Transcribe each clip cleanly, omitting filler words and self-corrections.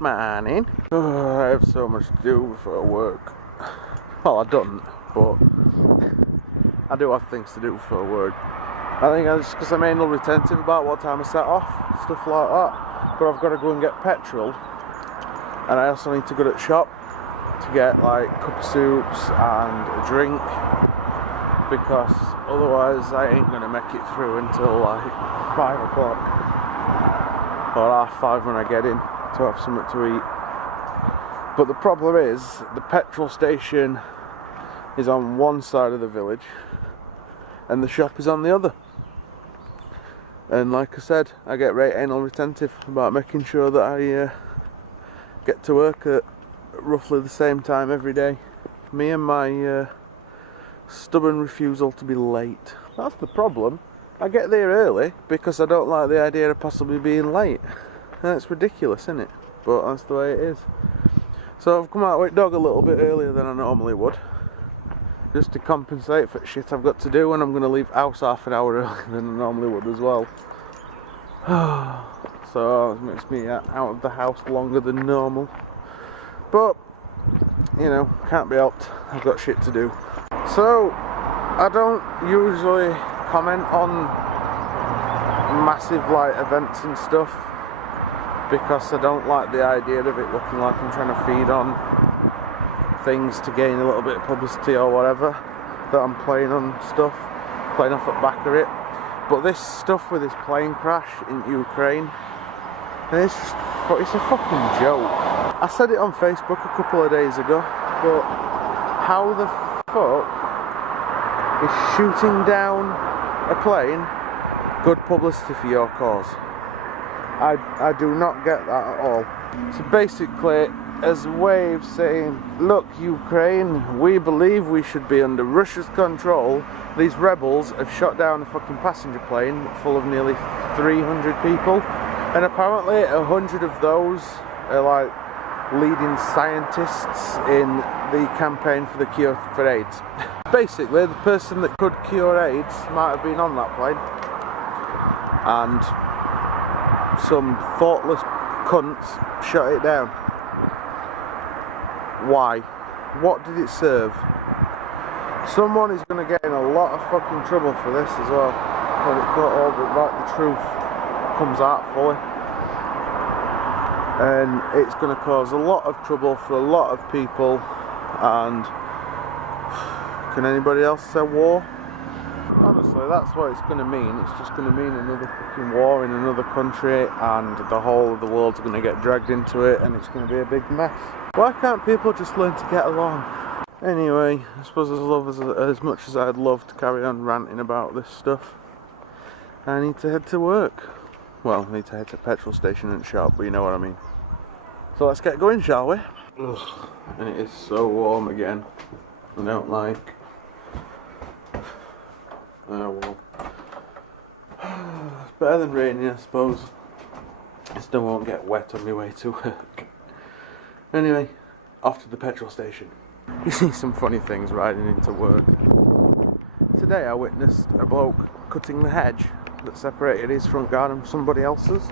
Morning. Oh, I have so much to do before work. Well, I don't, but I do have things to do before work. I think it's because I'm anal retentive about what time I set off, stuff like that. But I've got to go and get petrol, and I also need to go to the shop to get like a cup of soups and a drink, because otherwise I ain't gonna make it through until like 5 o'clock or 5:30 when I get in to have something to eat. But the problem is the petrol station is on one side of the village and the shop is on the other. And like I said, I get very anal retentive about making sure that I get to work at roughly the same time every day. Me and my stubborn refusal to be late. That's the problem. I get there early because I don't like the idea of possibly being late. And it's ridiculous, isn't it? But that's the way it is. So I've come out with dog a little bit earlier than I normally would, just to compensate for shit I've got to do, and I'm going to leave house half an hour earlier than I normally would as well. So it makes me out of the house longer than normal. But, you know, can't be helped. I've got shit to do. So, I don't usually comment on massive like events and stuff, because I don't like the idea of it looking like I'm trying to feed on things to gain a little bit of publicity or whatever, that I'm playing on stuff, playing off the back of it. But this stuff with this plane crash in Ukraine, and it's a fucking joke. I said it on Facebook a couple of days ago, but how the fuck is shooting down a plane good publicity for your cause? I do not get that at all. So basically, as a way of saying, look Ukraine, we believe we should be under Russia's control, these rebels have shot down a fucking passenger plane full of nearly 300 people, and apparently 100 of those are like leading scientists in the campaign for the cure for AIDS. Basically, the person that could cure AIDS might have been on that plane, and some thoughtless cunts shut it down. Why? What did it serve? Someone is going to get in a lot of fucking trouble for this as well, when it got all the truth comes out fully. And it's going to cause a lot of trouble for a lot of people. And can anybody else say war? Honestly, that's what it's going to mean. It's just going to mean another fucking war in another country, and the whole of the world's going to get dragged into it, and it's going to be a big mess. Why can't people just learn to get along? Anyway, I suppose as much as I'd love to carry on ranting about this stuff, I need to head to work. Well, I need to head to the petrol station and shop, but you know what I mean. So let's get going, shall we? Ugh, and it is so warm again. I don't like. Oh well. It's better than raining, I suppose. I still won't get wet on my way to work. Anyway, off to the petrol station. You see some funny things riding into work. Today I witnessed a bloke cutting the hedge that separated his front garden from somebody else's,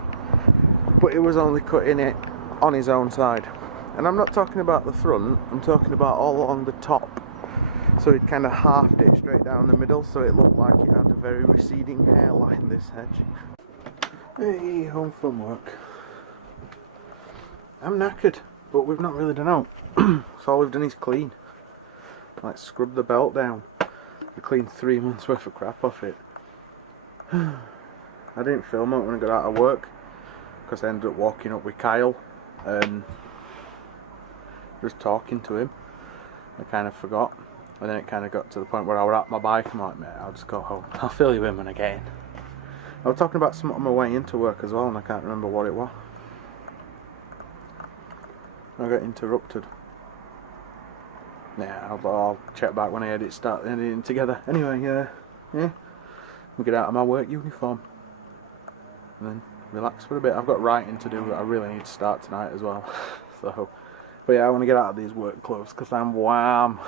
but he was only cutting it on his own side. And I'm not talking about the front, I'm talking about all along the top. So he'd kind of halved it straight down the middle, so it looked like it had a very receding hairline, this hedge. Hey, home from work. I'm knackered, but we've not really done out. So all we've done is clean. Like scrub the belt down. We cleaned 3 months worth of crap off it. I didn't film it when I got out of work, because I ended up walking up with Kyle and just talking to him. I kind of forgot. And then it kind of got to the point where I was at my bike. I'm like, mate, I'll just go home. I'll fill you in when I get in. I was talking about something on my way into work as well, and I can't remember what it was. I got interrupted. Yeah, I'll check back when I start editing together. Anyway, yeah, we get out of my work uniform and then relax for a bit. I've got writing to do that I really need to start tonight as well. So, but yeah, I want to get out of these work clothes because I'm warm.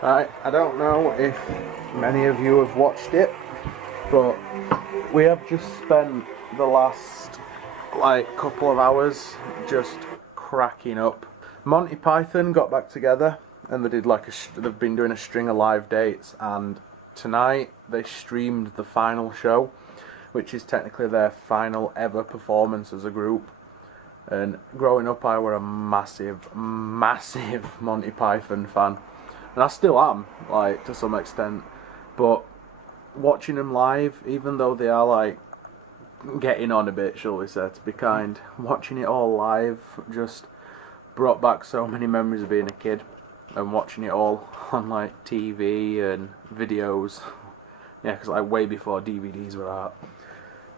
Right, I don't know if many of you have watched it, but we have just spent the last like couple of hours just cracking up. Monty Python got back together and they did like they've been doing a string of live dates, and tonight they streamed the final show, which is technically their final ever performance as a group. And growing up, I were a massive Monty Python fan, and I still am, like, to some extent. But watching them live, even though they are like getting on a bit, shall we say, to be kind, watching it all live just brought back so many memories of being a kid and watching it all on like TV and videos. Yeah, because like way before DVDs were out,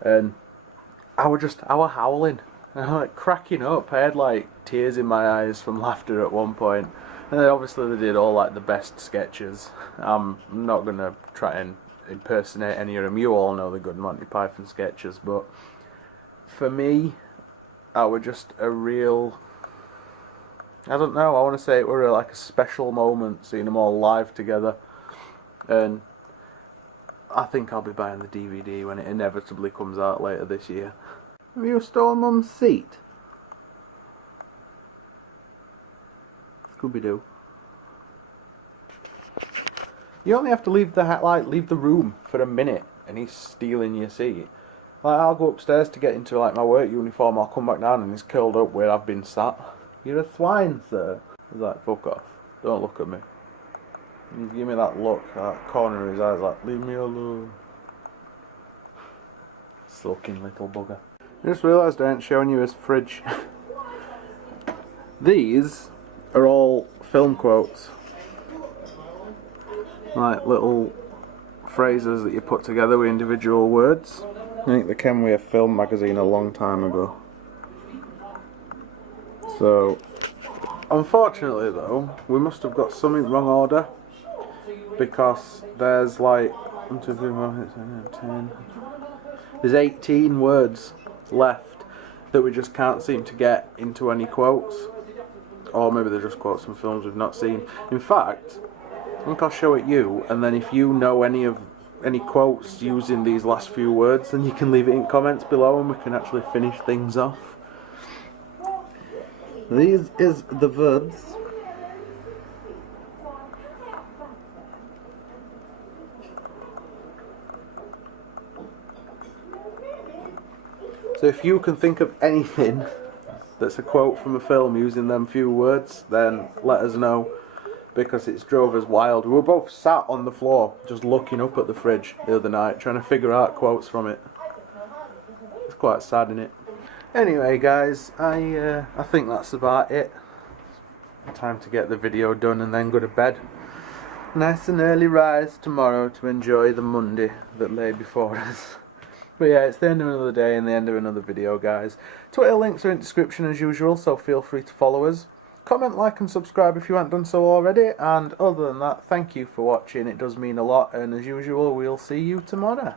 and I were howling. And I'm like cracking up. I had like tears in my eyes from laughter at one point. And then obviously they did all like the best sketches. I'm not going to try and impersonate any of them. You all know the good Monty Python sketches. But for me, I were just a real... I don't know, I want to say it were like a special moment seeing them all live together. And I think I'll be buying the DVD when it inevitably comes out later this year. Have you stolen Mum's seat? Scooby-Doo. You only have to leave the room for a minute, and he's stealing your seat. Like, I'll go upstairs to get into like my work uniform. I'll come back down, and he's curled up where I've been sat. You're a swine, sir. He's like, fuck off. Don't look at me. And you give me that look, that corner of his eyes, like, leave me alone. Sulking little bugger. I just realised I ain't showing you his fridge. These are all film quotes. Like little phrases that you put together with individual words. I think they came with a film magazine a long time ago. So, unfortunately though, we must have got something wrong order. Because there's like 1, 2, 3, 4, 5, 6, 7, 8, 10. There's 18 words left that we just can't seem to get into any quotes, or maybe they're just quotes from films we've not seen. In fact, I think I'll show it you, and then if you know any quotes using these last few words, then you can leave it in comments below and we can actually finish things off. These is the words. So if you can think of anything that's a quote from a film using them few words, then let us know, because it's drove us wild. We were both sat on the floor just looking up at the fridge the other night trying to figure out quotes from it. It's quite sad, isn't it? Anyway guys, I think that's about it. Time to get the video done and then go to bed. Nice and early rise tomorrow to enjoy the Monday that lay before us. But yeah, it's the end of another day and the end of another video, guys. Twitter links are in the description as usual, so feel free to follow us. Comment, like and subscribe if you haven't done so already. And other than that, thank you for watching. It does mean a lot. And as usual, we'll see you tomorrow.